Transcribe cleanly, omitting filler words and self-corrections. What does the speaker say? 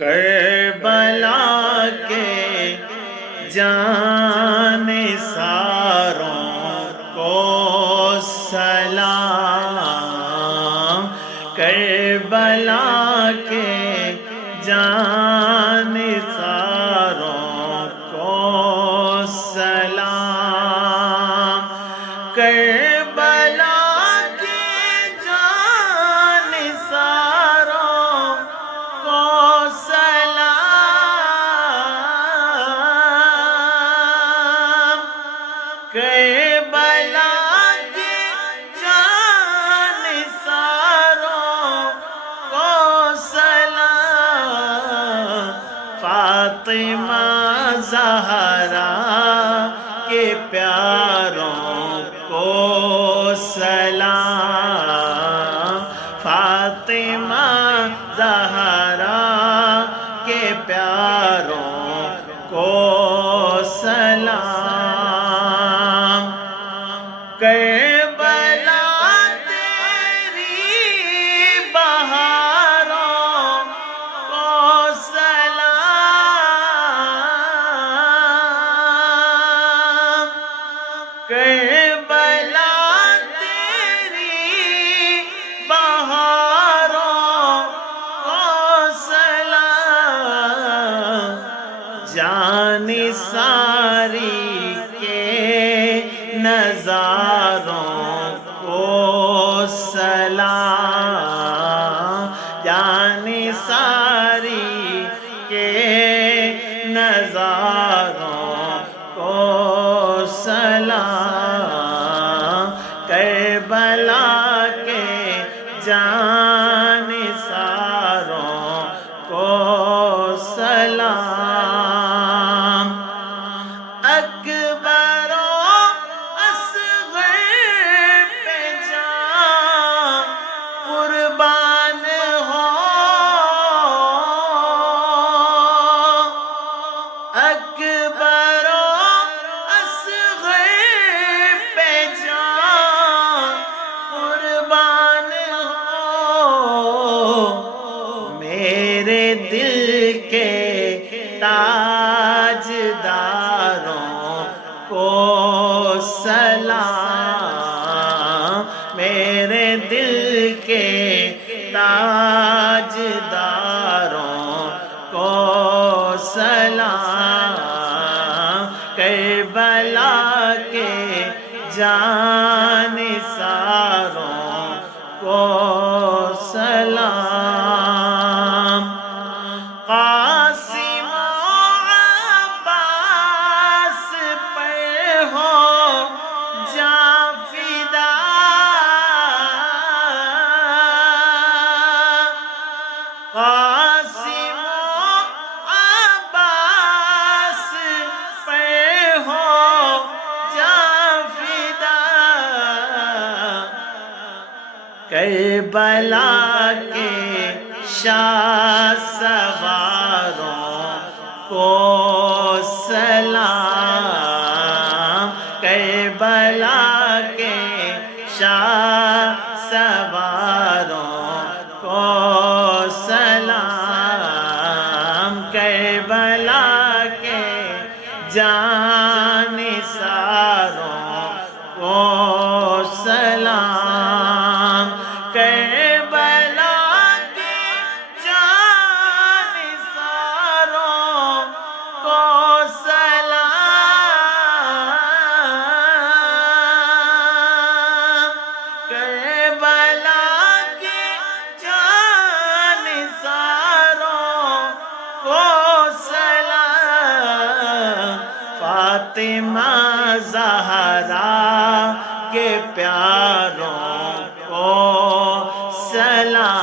کربلا کے جانثاروں کو سلام، کربلا کے جانثاروں کو سلام، کربلا کے جانثاروں کو سلام، کربلا کے جانثاروں کو سلام، فاطمہ زہرا کے پیاروں کو سلام، فاطمہ زہرا کے پیاروں کو سلام، کربلا تیری بہاروں کو سلام، کربلا تیری بہاروں کو سلام، جانثاری کے نظاروں کو سلام، جانثاری کے نظاروں کو سلام، کربلا کے جانثاروں کو سلام، اکبر و اصغر پہ جاں قربان ہو، اکبر و اصغر پہ جاں قربان ہو، میرے دل کے تاجداروں کو سلام، میرے دل کے تاجداروں کو سلام، کربلا کے جانثاروں کو سلام، قاسم و عباس پر ہو جاں فدا، قاسم و عباس پر ہو جاں فدا، کربلا کے شاہ سواروں کو سلام، کربلا کے شاہ سواروں کو سلام، کربلا کے جانثاروں کو سلام، کربلا کے جانثاروں کو سلام، کربلا کے جانثاروں کو سلام، فاطمہ زہرا کے پیاروں کو سلام،